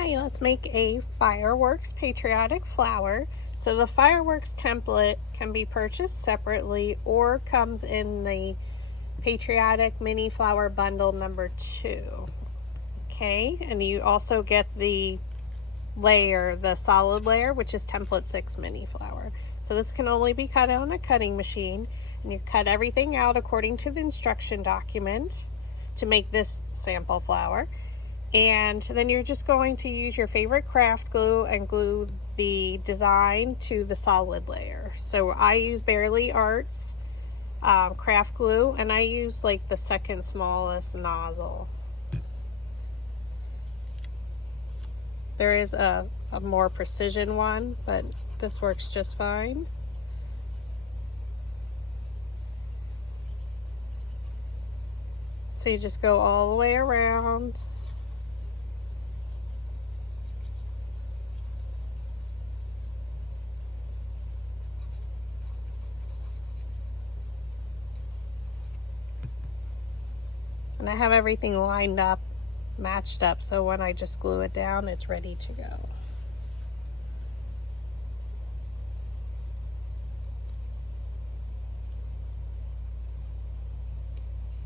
Hi, let's make a fireworks patriotic flower. So the fireworks template can be purchased separately or comes in the Patriotic Mini Flower Bundle number 2. Okay, and you also get the layer, the solid layer, which is template 6 mini flower. So this can only be cut on a cutting machine, and you cut everything out according to the instruction document to make this sample flower. And then you're just going to use your favorite craft glue and glue the design to the solid layer. So I use Barely Arts craft glue, and I use like the second smallest nozzle. There is a more precision one, but this works just fine. So you just go all the way around. And I have everything lined up, matched up, so when I just glue it down, it's ready to go.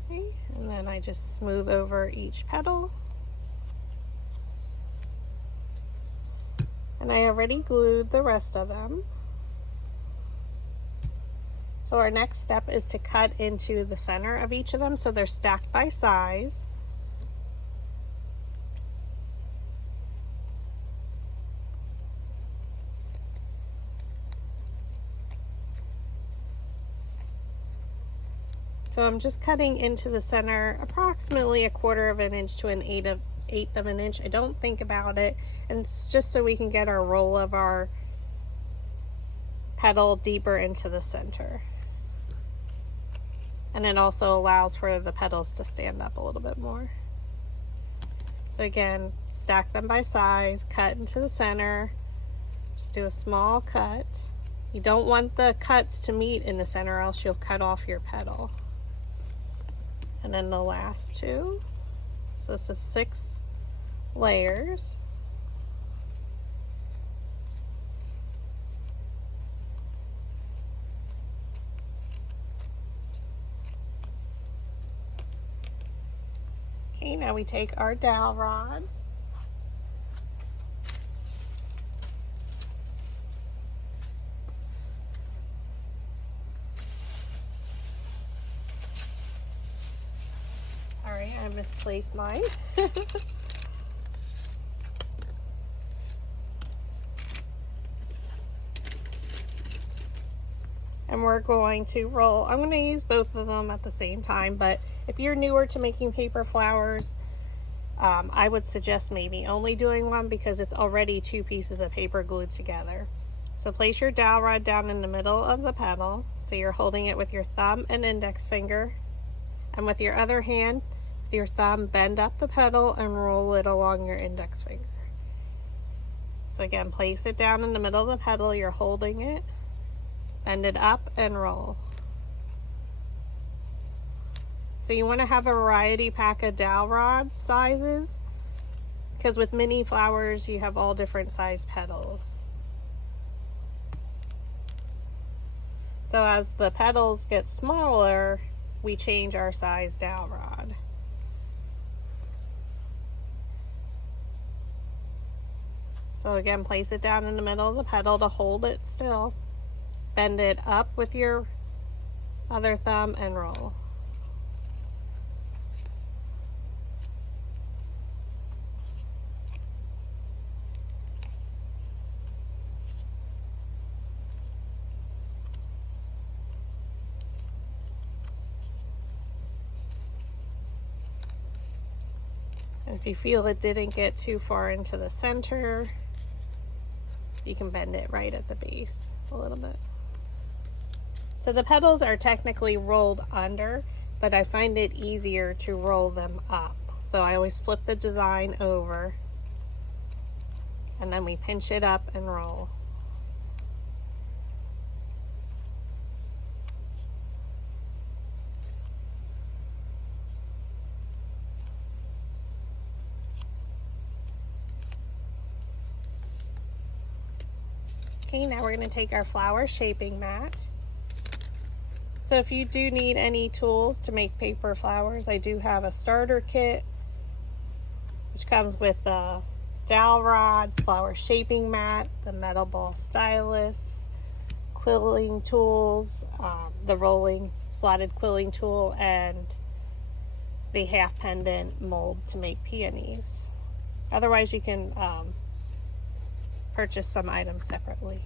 Okay, and then I just smooth over each petal. And I already glued the rest of them. So our next step is to cut into the center of each of them so they're stacked by size. So I'm just cutting into the center approximately 1/4 of an inch to an eighth of an inch. I don't think about it, and it's just so we can get our roll of our petal deeper into the center. And it also allows for the petals to stand up a little bit more. So again, stack them by size, cut into the center, just do a small cut. You don't want the cuts to meet in the center, or else you'll cut off your petal. And then the last two. So this is 6 layers. Okay, now we take our dowel rods. Sorry, I misplaced mine. And we're going to roll. I'm going to use both of them at the same time, but if you're newer to making paper flowers, I would suggest maybe only doing one because it's already 2 pieces of paper glued together. So place your dowel rod down in the middle of the petal. So you're holding it with your thumb and index finger. And with your other hand, with your thumb, bend up the petal and roll it along your index finger. So again, place it down in the middle of the petal. You're holding it. Bend it up and roll. So you want to have a variety pack of dowel rod sizes, because with mini flowers you have all different size petals. So as the petals get smaller, we change our size dowel rod. So again, place it down in the middle of the petal to hold it still. Bend it up with your other thumb and roll. And if you feel it didn't get too far into the center, you can bend it right at the base a little bit. So the petals are technically rolled under, but I find it easier to roll them up. So I always flip the design over, and then we pinch it up and roll. Okay, now we're going to take our flower shaping mat. So if you do need any tools to make paper flowers, I do have a starter kit, which comes with dowel rods, flower shaping mat, the metal ball stylus, quilling tools, the rolling slotted quilling tool, and the half pendant mold to make peonies. Otherwise, you can purchase some items separately.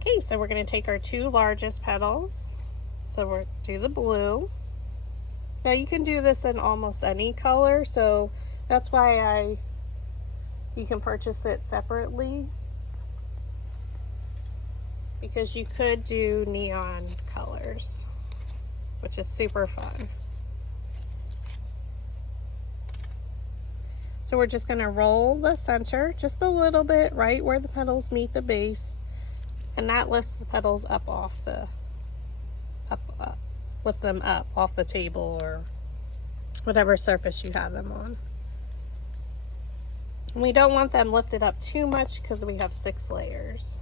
Okay, so we're going to take our two largest petals. So we'll do the blue. Now you can do this in almost any color, so that's why you can purchase it separately, because you could do neon colors, which is super fun. So we're just going to roll the center just a little bit right where the petals meet the base, and that lifts the petals up off the lift them up off the table or whatever surface you have them on. And we don't want them lifted up too much because we have 6 layers.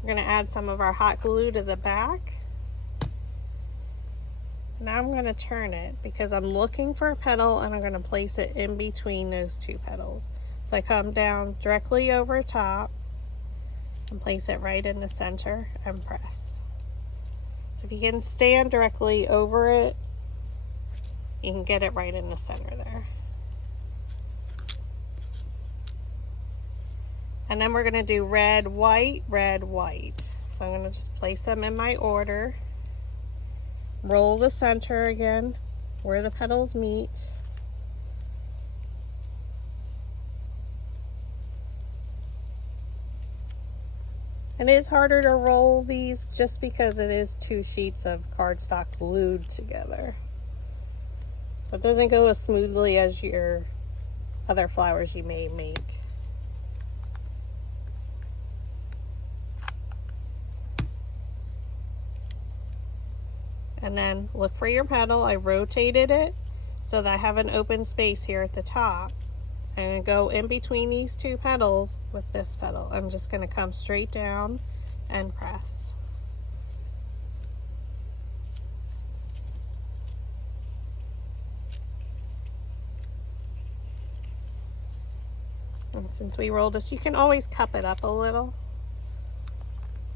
We're going to add some of our hot glue to the back. Now I'm going to turn it because I'm looking for a petal, and I'm going to place it in between those 2 petals. So I come down directly over top and place it right in the center and press. So if you can stand directly over it, you can get it right in the center there. And then we're going to do red, white, red, white. So I'm going to just place them in my order. Roll the center again where the petals meet. And it is harder to roll these just because it is 2 sheets of cardstock glued together. So it doesn't go as smoothly as your other flowers you may make. And then look for your petal. I rotated it so that I have an open space here at the top. I'm going to go in between these 2 petals with this petal. I'm just going to come straight down and press. And since we rolled this, you can always cup it up a little,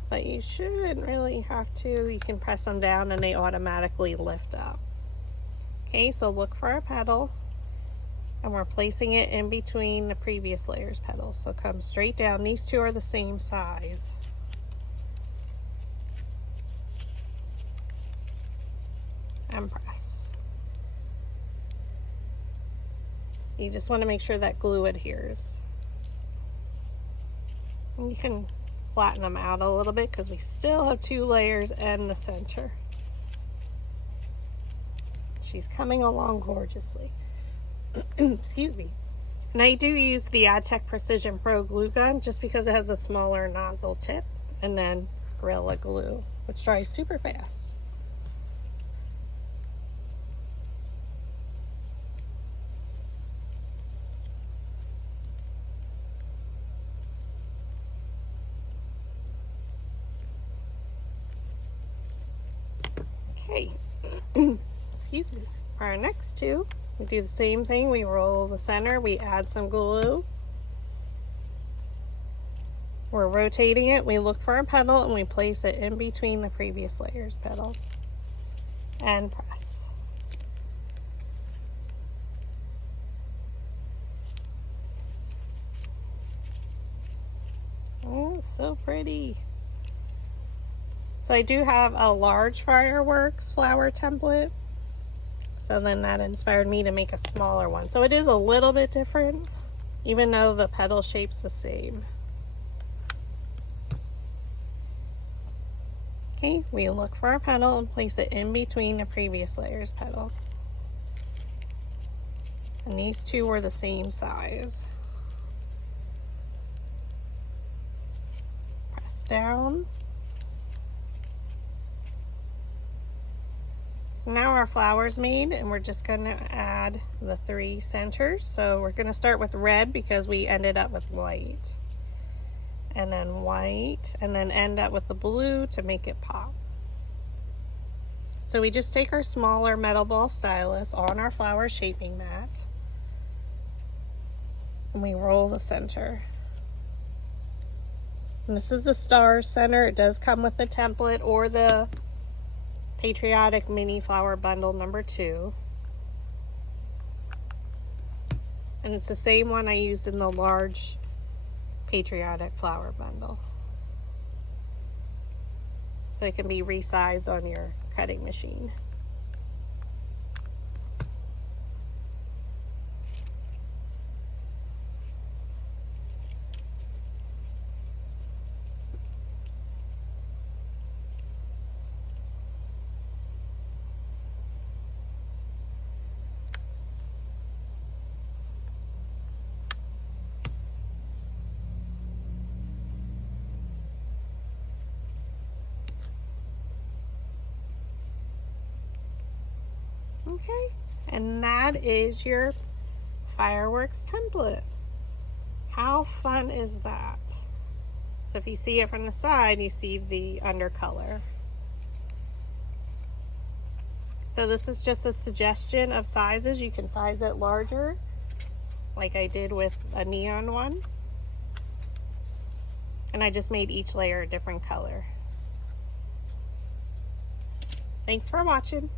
but you shouldn't really have to. You can press them down and they automatically lift up. Okay, so look for a petal, and we're placing it in between the previous layer's petals. So come straight down. These 2 are the same size. And press. You just want to make sure that glue adheres. And you can flatten them out a little bit because we still have 2 layers and the center. She's coming along gorgeously. Excuse me. And I do use the Aztec Precision Pro glue gun just because it has a smaller nozzle tip, and then Gorilla Glue, which dries super fast. Okay. Excuse me. For our next 2, we do the same thing. We roll the center, we add some glue. We're rotating it. We look for a petal and we place it in between the previous layer's petal and press. Oh, so pretty. So I do have a large fireworks flower template. So then that inspired me to make a smaller one. So it is a little bit different, even though the petal shape's the same. Okay, we look for a petal and place it in between the previous layer's petal. And these 2 were the same size. Press down. So now our flower's made, and we're just going to add the 3 centers. So we're going to start with red because we ended up with white. and then white, and then end up with the blue to make it pop. So we just take our smaller metal ball stylus on our flower shaping mat, and we roll the center. And this is the star center. It does come with the template or the Patriotic Mini Flower Bundle number 2. And it's the same one I used in the large Patriotic Flower Bundle. So it can be resized on your cutting machine. Okay, and that is your fireworks template. How fun is that? So if you see it from the side, you see the undercolor. So this is just a suggestion of sizes. You can size it larger, like I did with a neon one. And I just made each layer a different color. Thanks for watching.